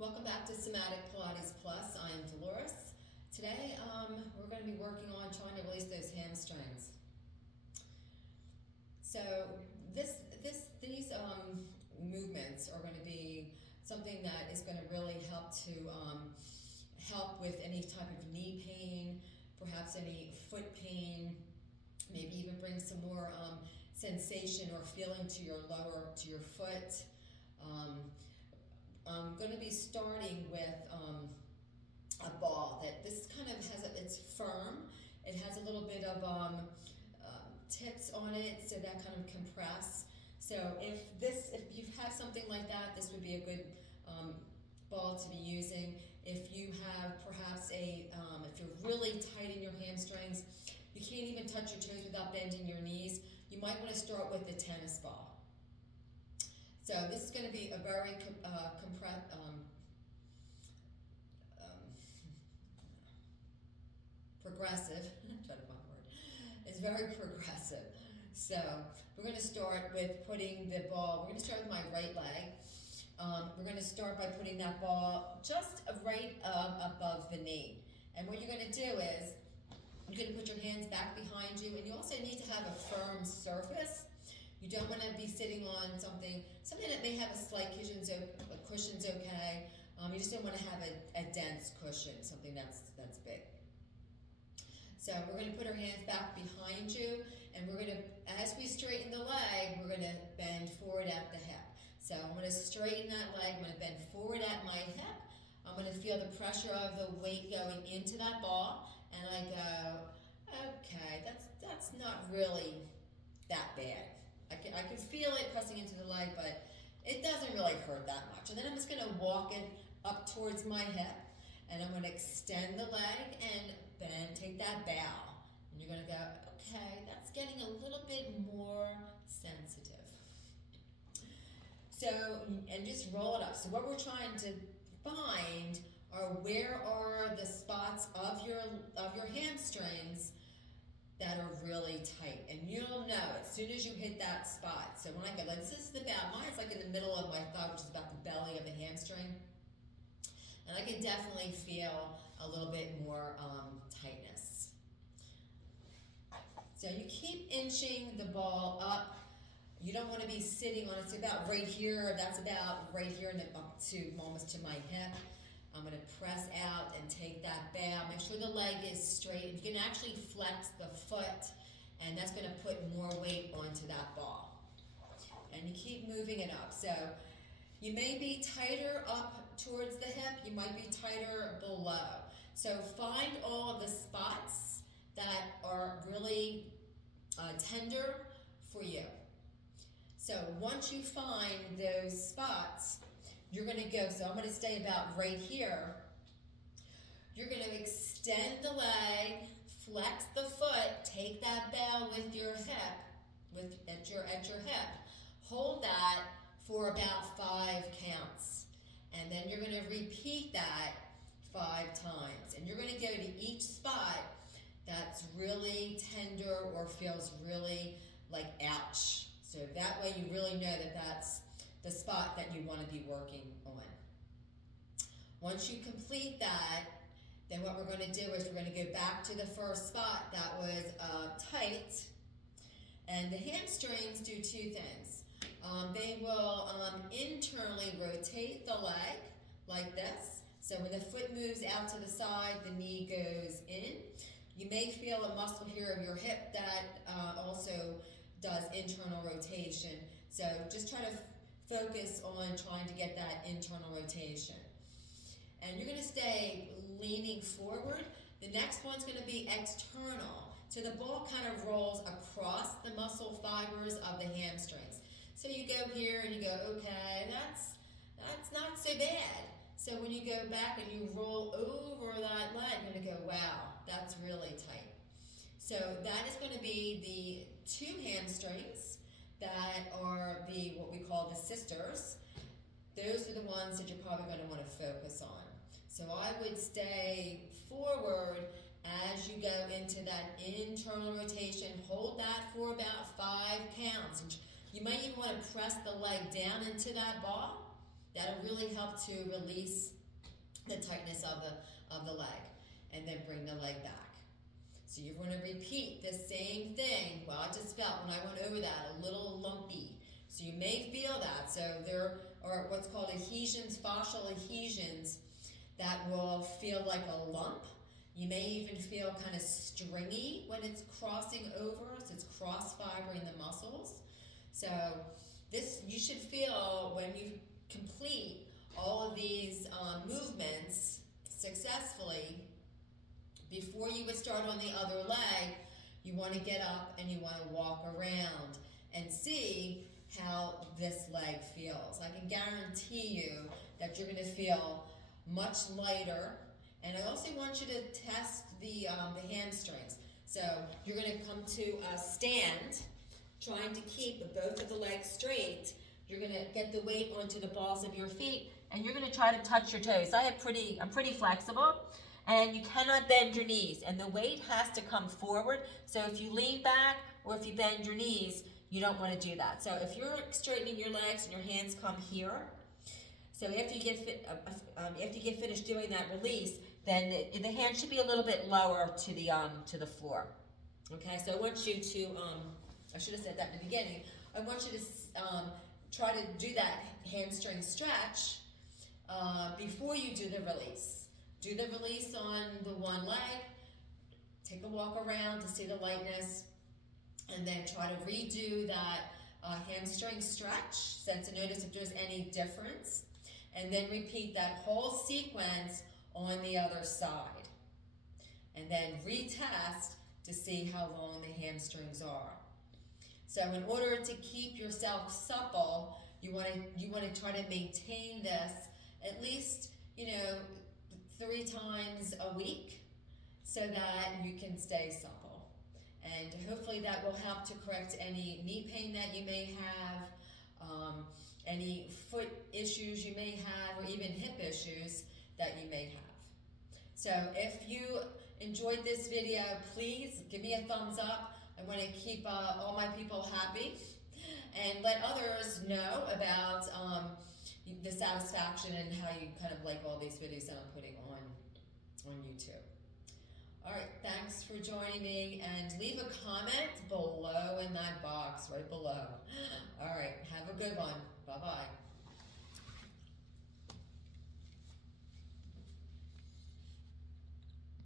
Welcome back to Somatic Pilates Plus. I am Dolores. Today we're going to be working on trying to release those hamstrings. So these movements are going to be something that is going to really help to help with any type of knee pain, perhaps any foot pain, maybe even bring some more sensation or feeling to your foot. I'm going to be starting with a ball that this kind of has, it's firm. It has a little bit of tips on it, so that kind of compress. So if you have something like that, this would be a good ball to be using. If you have perhaps if you're really tight in your hamstrings, you can't even touch your toes without bending your knees, you might want to start with the tennis ball. So this is going to be a very progressive, I'm trying to find a word. It's very progressive. So we're going to start with putting the ball, we're going to start with my right leg. We're going to start by putting that ball just right above the knee. And what you're going to do is, you're going to put your hands back behind you, and you also need to have a firm surface. You don't want to be sitting on something that may have a slight cushion's okay. You just don't want to have a dense cushion, something that's big. So we're going to put our hands back behind you, and we're going to, as we straighten the leg, we're going to bend forward at the hip. So I'm going to straighten that leg, I'm going to bend forward at my hip. I'm going to feel the pressure of the weight going into that ball, and I go, okay, that's not really that bad. I can feel it pressing into the leg, but it doesn't really hurt that much. And then I'm just going to walk it up towards my hip, and I'm going to extend the leg and bend, take that bow. And you're going to go, okay, that's getting a little bit more sensitive. So, and just roll it up. So what we're trying to find are where are the spots of your hamstrings that are really tight, and you'll know as soon as you hit that spot. So when I go, like this is the bow, mine's like in the middle of my thigh, which is about the belly of the hamstring, and I can definitely feel a little bit more tightness. So you keep inching the ball up. You don't want to be sitting on it. It's about right here. That's about right here, and up to almost to my hip. I'm going to press out and take that bow. Make sure the leg is straight. You can actually flex the foot, and that's going to put more weight onto that ball. And you keep moving it up. So you may be tighter up towards the hip. You might be tighter below. So find all of the spots that are really tender for you. So once you find those spots, you're going to go, so I'm going to stay about right here. You're going to extend the leg, flex the foot, take that bow with your hip, at your hip. Hold that for about 5 counts. And then you're going to repeat that 5 times. And you're going to go to each spot that's really tender or feels really like ouch. So that way you really know that that's the spot that you want to be working on. Once you complete that, then what we're going to do is we're going to go back to the first spot that was tight. And the hamstrings do 2 things. They will internally rotate the leg like this. So when the foot moves out to the side, the knee goes in. You may feel a muscle here of your hip that also does internal rotation. So just try to focus on trying to get that internal rotation. And you're going to stay leaning forward. The next one's going to be external. So the ball kind of rolls across the muscle fibers of the hamstrings. So you go here and you go, okay, that's not so bad. So when you go back and you roll over that leg, you're going to go, wow, that's really tight. So that is going to be the 2 hamstrings that are what we call the sisters. Those are the ones that you're probably going to want to focus on. So I would stay forward as you go into that internal rotation. Hold that for about 5 counts. And you might even want to press the leg down into that ball That'll really help to release the tightness of the leg, and then bring the leg back. So you're going to repeat the same thing. Well, I just felt when I went over that a little lumpy. So you may feel that. So there are what's called adhesions, fascial adhesions, that will feel like a lump. You may even feel kind of stringy when it's crossing over, so it's cross-fibering the muscles. So this, you should feel when you complete all of these movements successfully. Before you would start on the other leg, you want to get up and you want to walk around and see how this leg feels. I can guarantee you that you're going to feel much lighter. And I also want you to test the hamstrings. So you're going to come to a stand, trying to keep both of the legs straight. You're going to get the weight onto the balls of your feet, and you're going to try to touch your toes. I'm pretty flexible, and you cannot bend your knees, and the weight has to come forward. So if you lean back or if you bend your knees, you don't want to do that. So if you're straightening your legs and your hands come here, so after you get finished doing that release, then the hand should be a little bit lower to the floor. Okay, so I want you to I should have said that in the beginning. I want you to try to do that hamstring stretch before you do the release. Do the release on the one leg, take a walk around to see the lightness, and then try to redo that hamstring stretch, sense and notice if there's any difference, and then repeat that whole sequence on the other side. And then retest to see how long the hamstrings are. So in order to keep yourself supple, you want to try to maintain this at least 3 times a week, so that you can stay supple. And hopefully that will help to correct any knee pain that you may have, any foot issues you may have, or even hip issues that you may have. So if you enjoyed this video, please give me a thumbs up. I want to keep all my people happy, and let others know about the satisfaction and how you kind of like all these videos that I'm putting on YouTube. All right, thanks for joining me, and leave a comment below in that box right below. All right, have a good one. Bye-bye.